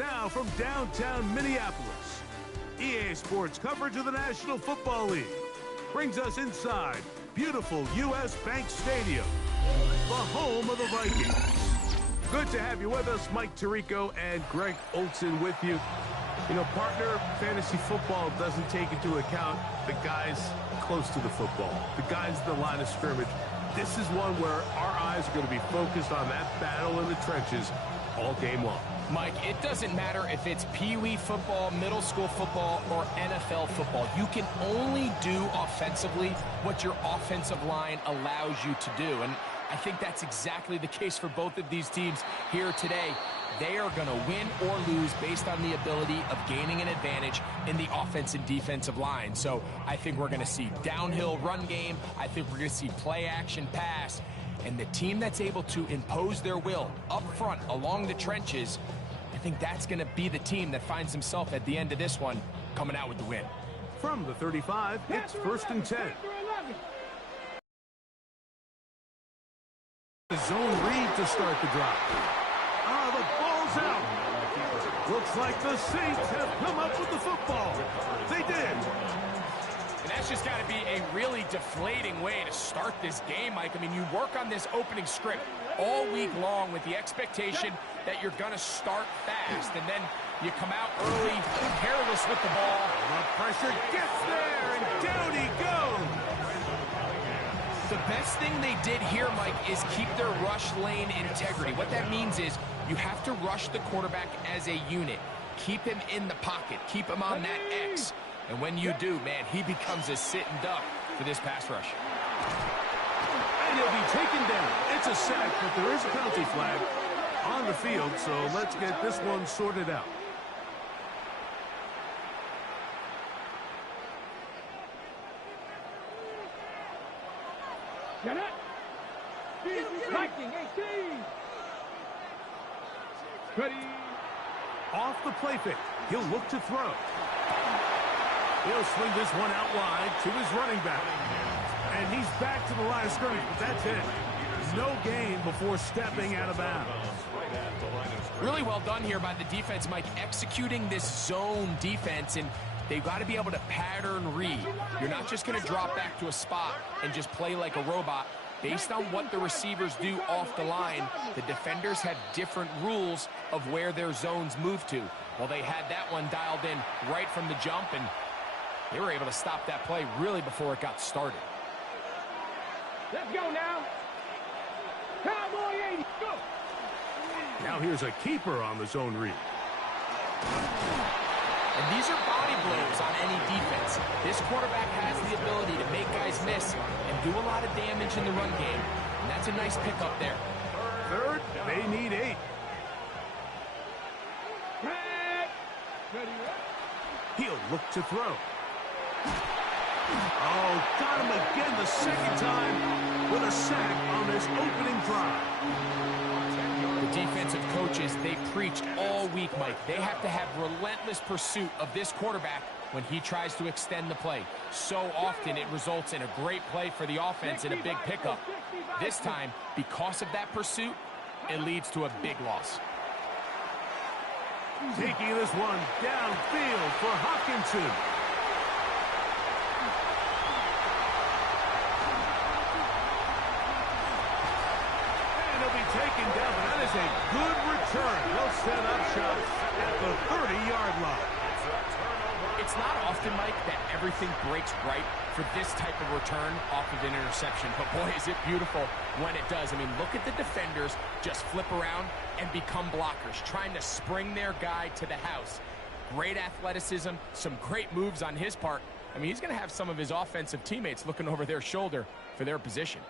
Now from downtown Minneapolis, EA Sports coverage of the National Football League brings us inside beautiful U.S. Bank Stadium, the home of the Vikings. Good to have you with us. Mike Tirico and Greg Olson with you. You know, partner, fantasy football doesn't take into account the guys close to the football, the guys at the line of scrimmage. This is one where our eyes are going to be focused on that battle in the trenches all game long. Mike, it doesn't matter if it's Pee-wee football, middle school football, or NFL football. You can only do offensively what your offensive line allows you to do. And I think that's exactly the case for both of these teams here today. They are going to win or lose based on the ability of gaining an advantage in the offense and defensive line. So I think we're going to see downhill run game. I think we're going to see play action pass. And the team that's able to impose their will up front along the trenches, I think that's going to be the team that finds himself at the end of this one coming out with the win. From the 35, it's 1st and 10. The zone read to start the drive. Ah, the ball's out. Looks like the Saints have come up with the football. They did. And that's just got to be a really deflating way to start this game, Mike. I mean, you work on this opening script all week long with the expectation that you're going to start fast, and then you come out early, careless with the ball. The pressure gets there, and down he goes. The best thing they did here, Mike, is keep their rush lane integrity. What that means is you have to rush the quarterback as a unit. Keep him in the pocket. Keep him on that X. And when you do, man, he becomes a sitting duck for this pass rush. And he'll be taken down. It's a sack, but there is a penalty flag on the field, so let's get this one sorted out. Get it! Viking 18! Ready! Off the play fake. He'll look to throw. He'll swing this one out wide to his running back. And he's back to the line of scrimmage, but that's it. No gain before stepping out of bounds. Really well done here by the defense, Mike, executing this zone defense, and they've got to be able to pattern read. You're not just going to drop back to a spot and just play like a robot. Based on what the receivers do off the line, the defenders have different rules of where their zones move to. Well, they had that one dialed in right from the jump, and they were able to stop that play really before it got started. Let's go now. Cowboy 80, go! Now here's a keeper on the zone read. And these are body blows on any defense. This quarterback has the ability to make guys miss and do a lot of damage in the run game. And that's a nice pickup there. Third, they need 8. He'll look to throw. Oh, got him again the second time with a sack on this opening drive. The defensive coaches, they preached all week, Mike. They have to have relentless pursuit of this quarterback when he tries to extend the play. So often it results in a great play for the offense and a big pickup. This time, because of that pursuit, it leads to a big loss. Taking this one downfield for Hawkinson. Taken down, but that is a good return. They'll set up shop at the 30-yard line. It's not often, Mike, that everything breaks right for this type of return off of an interception, but boy, is it beautiful when it does. I mean, look at the defenders just flip around and become blockers, trying to spring their guy to the house. Great athleticism, some great moves on his part. I mean, he's going to have some of his offensive teammates looking over their shoulder for their position.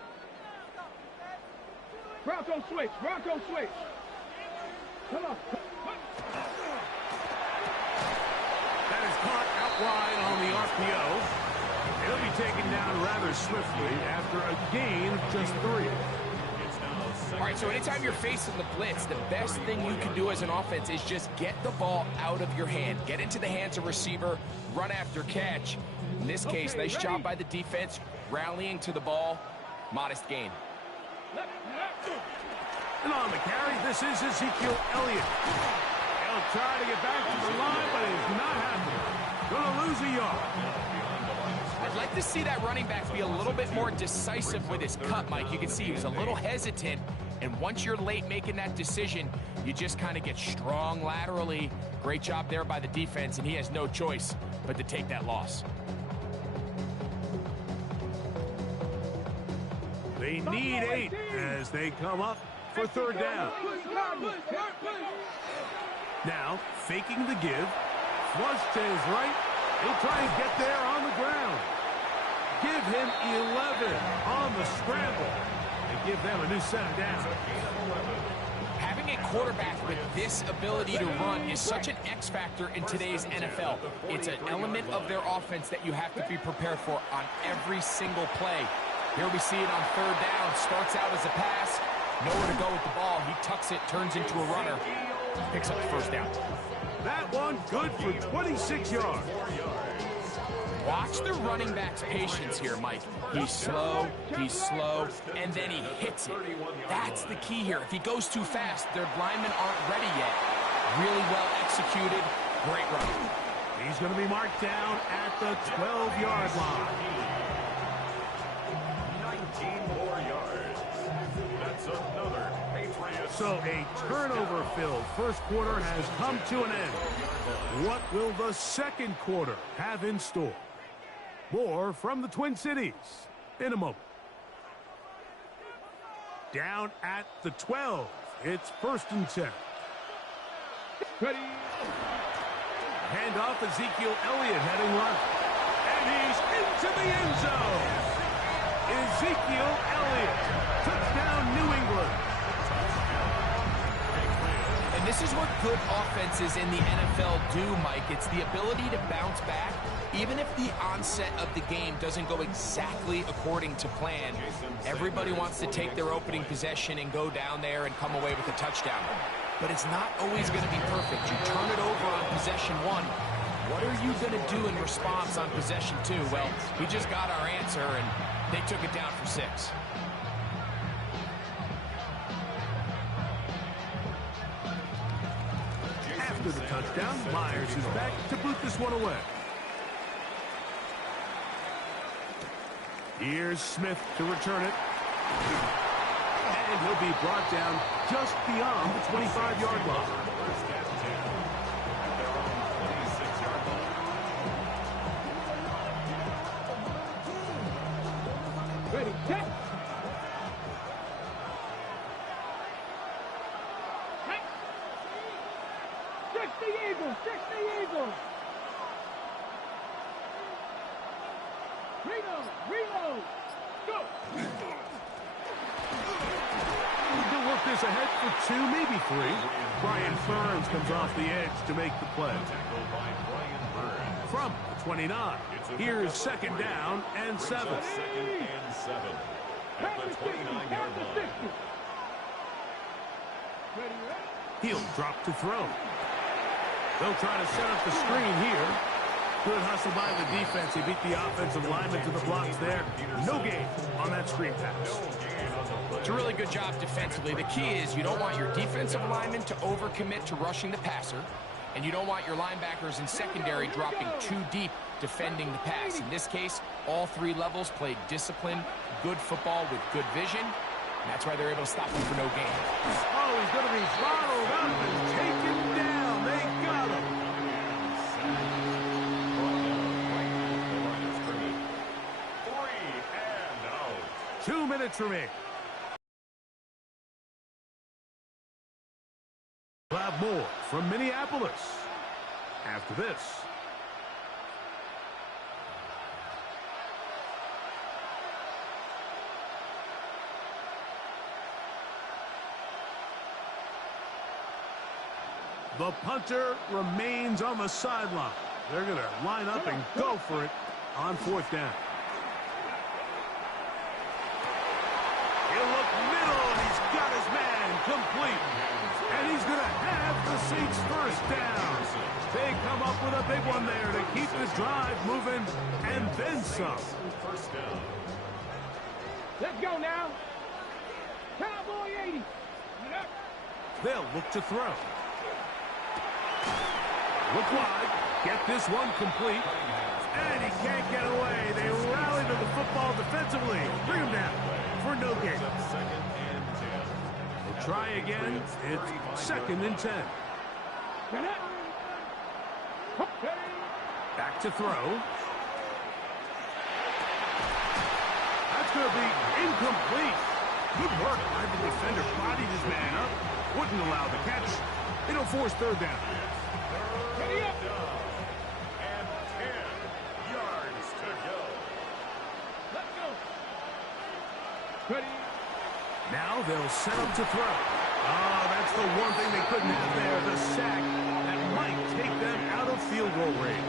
Bronco switch, Bronco switch. Come on. That is caught out wide on the RPO. He'll be taken down rather swiftly after a gain of just 3. All right, so anytime you're facing the blitz, the best thing you can do as an offense is just get the ball out of your hand. Get into the hands of receiver, run after catch. In this case, nice job by the defense, rallying to the ball. Modest gain. And on the carry, this is Ezekiel Elliott. They'll try to get back to the line, but it's not happening. Gonna lose a yard. I'd like to see that running back be a little bit more decisive with his cut, Mike. You can see he was a little hesitant, and once you're late making that decision, you just kind of get strong laterally. Great job there by the defense, and he has no choice but to take that loss. They need 8 as they come up for third down. Now, faking the give. Flush to his right. He'll try and get there on the ground. Give him 11 on the scramble. And give them a new set of downs. Having a quarterback with this ability to run is such an X factor in today's NFL. It's an element of their offense that you have to be prepared for on every single play. Here we see it on third down. Starts out as a pass. Nowhere to go with the ball. He tucks it, turns into a runner. Picks up the first down. That one good for 26 yards. Watch the running back's patience here, Mike. He's slow, and then he hits it. That's the key here. If he goes too fast, their linemen aren't ready yet. Really well executed. Great run. He's going to be marked down at the 12-yard line. 19 more yards. That's another Patriots. So a turnover-filled first quarter has come to an end. What will the second quarter have in store? More from the Twin Cities in a moment. Down at the 12. It's 1st and 10. Ready. Hand off Ezekiel Elliott heading left. And he's into the end zone. Ezekiel Elliott. Touchdown, New England. And this is what good offenses in the NFL do, Mike. It's the ability to bounce back, even if the onset of the game doesn't go exactly according to plan. Everybody wants to take their opening possession and go down there and come away with a touchdown. But it's not always going to be perfect. You turn it over on possession 1. What are you going to do in response on possession 2? Well, we just got our answer, and they took it down for 6. After the touchdown, Myers is back to boot this one away. Here's Smith to return it. And he'll be brought down just beyond the 25-yard line. Ready, set. Check the Eagles, check the Eagles. Reload, go. He'll work this ahead for 2, maybe 3. Brian Burns comes off the edge to make the play. From the 29, here's 2nd down and 7. 2nd and 7 at the 29-yard line. He'll drop to throw. They'll try to set up the screen here. Good hustle by the defense. He beat the offensive lineman to the blocks there. No gain on that screen pass. It's a really good job defensively. The key is you don't want your defensive linemen to overcommit to rushing the passer, and you don't want your linebackers in secondary dropping too deep defending the pass. In this case, all 3 levels played disciplined, good football with good vision. And that's why they're able to stop him for no gain. Oh, he's going to be throttled up and taken down. They got him. 2 minutes remaining. We'll have more from Minneapolis after this. The punter remains on the sideline. They're going to line up and go for it on 4th down. He'll look middle, and he's got his man complete. And he's going to have the Saints 1st down. They come up with a big one there to keep the drive moving, and then some. Let's go now. Cowboy 80. They'll look to throw. Look wide. Get this one complete. And he can't get away. They rally to the football defensively. Bring him down for no gain. They'll try again. It's 2nd and 10. Back to throw. That's going to be incomplete. Good work by the defender. Bodied his man up. Wouldn't allow the catch. It'll force 3rd down. And 10 yards to go. Let's go. Ready. Now they'll set up to throw. Oh, that's the one thing they couldn't have there. The sack that might take them out of field goal range.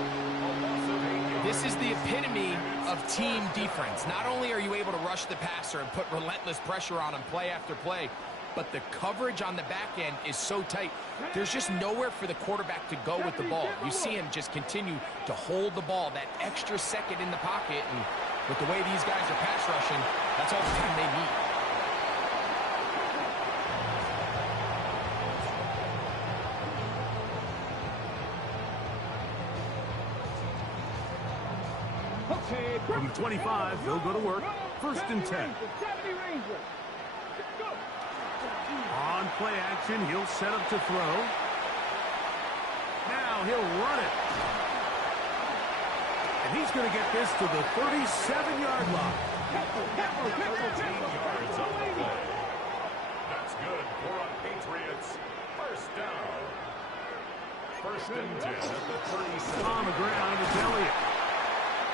This is the epitome of team defense. Not only are you able to rush the passer and put relentless pressure on him play after play, but the coverage on the back end is so tight. There's just nowhere for the quarterback to go with the ball. You see him just continue to hold the ball that extra second in the pocket, and with the way these guys are pass rushing, that's all the time they need. From the 25, they'll go to work. 1st and 10. On play action, he'll set up to throw. Now he'll run it. And he's going to get this to the 37-yard line. 13 yards on the play. That's good for a Patriots 1st down. 1st and 10 at the 37. On the ground, it's Elliott.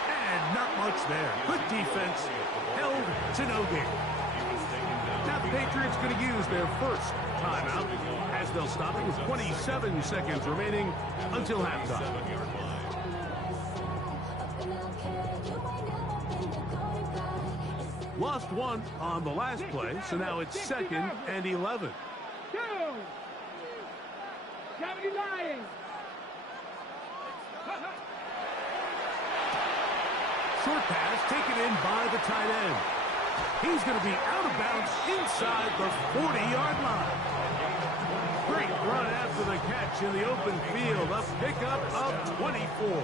And not much there. Good defense. Held to no gain. Now the Patriots going to use their 1st timeout as they'll stop it with 27 seconds remaining until halftime. Lost 1 on the last play, so now it's 2nd and 11. Short pass taken in by the tight end. He's going to be out of bounds inside the 40-yard line. Great run after the catch in the open field. A pickup of 24.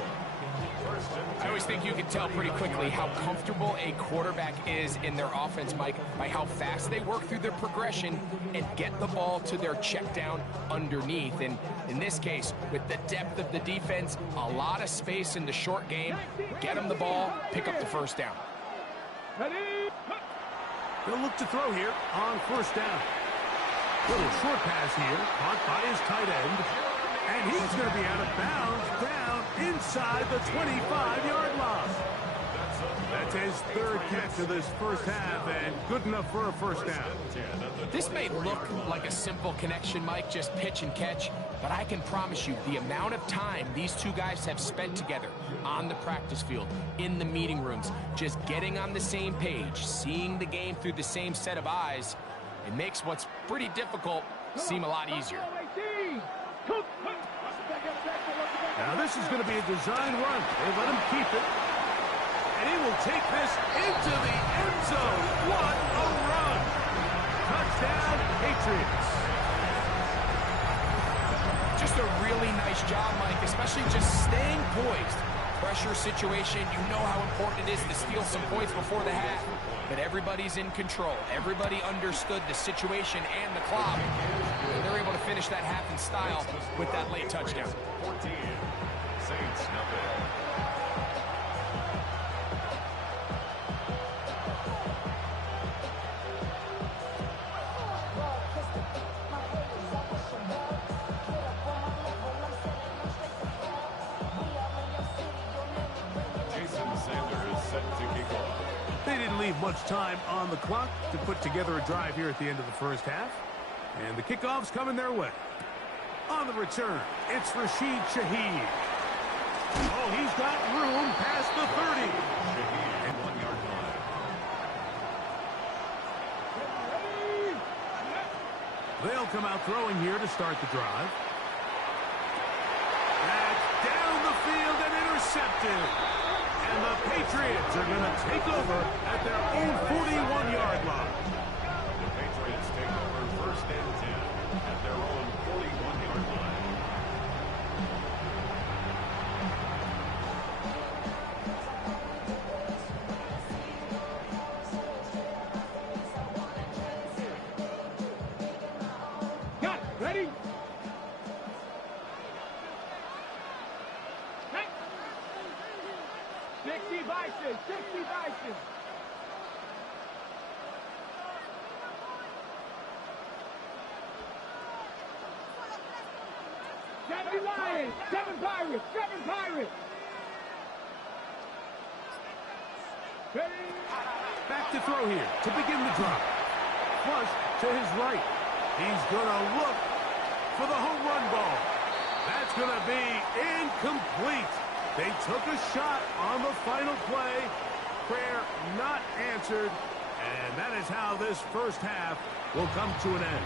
I always think you can tell pretty quickly how comfortable a quarterback is in their offense, Mike, by how fast they work through their progression and get the ball to their check down underneath. And in this case, with the depth of the defense, a lot of space in the short game, get them the ball, pick up the 1st down. They'll look to throw here on 1st down. Little short pass here, caught by his tight end. And he's going to be out of bounds down inside the 25-yard line. That's his 3rd catch of this 1st half, and good enough for a 1st down. This may look like a simple connection, Mike, just pitch and catch, but I can promise you the amount of time these two guys have spent together on the practice field, in the meeting rooms, just getting on the same page, seeing the game through the same set of eyes, it makes what's pretty difficult seem a lot easier. Now this is going to be a design run. They let him keep it. And he will take this into the end zone. What a run! Touchdown, Patriots. Just a really nice job, Mike, especially just staying poised. Pressure situation, you know how important it is to steal some points before the half. But everybody's in control. Everybody understood the situation and the clock. And they're able to finish that half in style with that late touchdown. 14. Saints nothing. They didn't leave much time on the clock to put together a drive here at the end of the 1st half. And the kickoff's coming their way. On the return, it's Rashid Shaheed. Oh, he's got room past the 30. And 1-yard line. They'll come out throwing here to start the drive. That's down the field and intercepted. And the Patriots are going to take over at their own 41-yard line. The Patriots take over 1st and 10 at their own 41-yard line. 60 vices, 60 vices. Seven Lions, 7 Pirates, 7 Pirates. Back to throw here to begin the drop. Flush to his right. He's going to look for the home run ball. That's going to be incomplete. They took a shot on the final play. Prayer not answered. And that is how this first half will come to an end.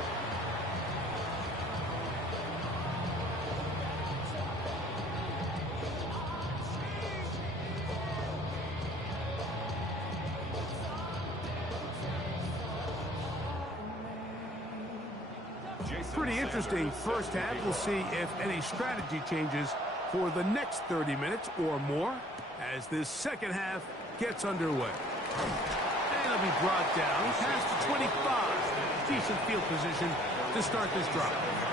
Pretty interesting first half. We'll see if any strategy changes for the next 30 minutes or more as this second half gets underway. And it'll be brought down past the 25. Decent field position to start this drive.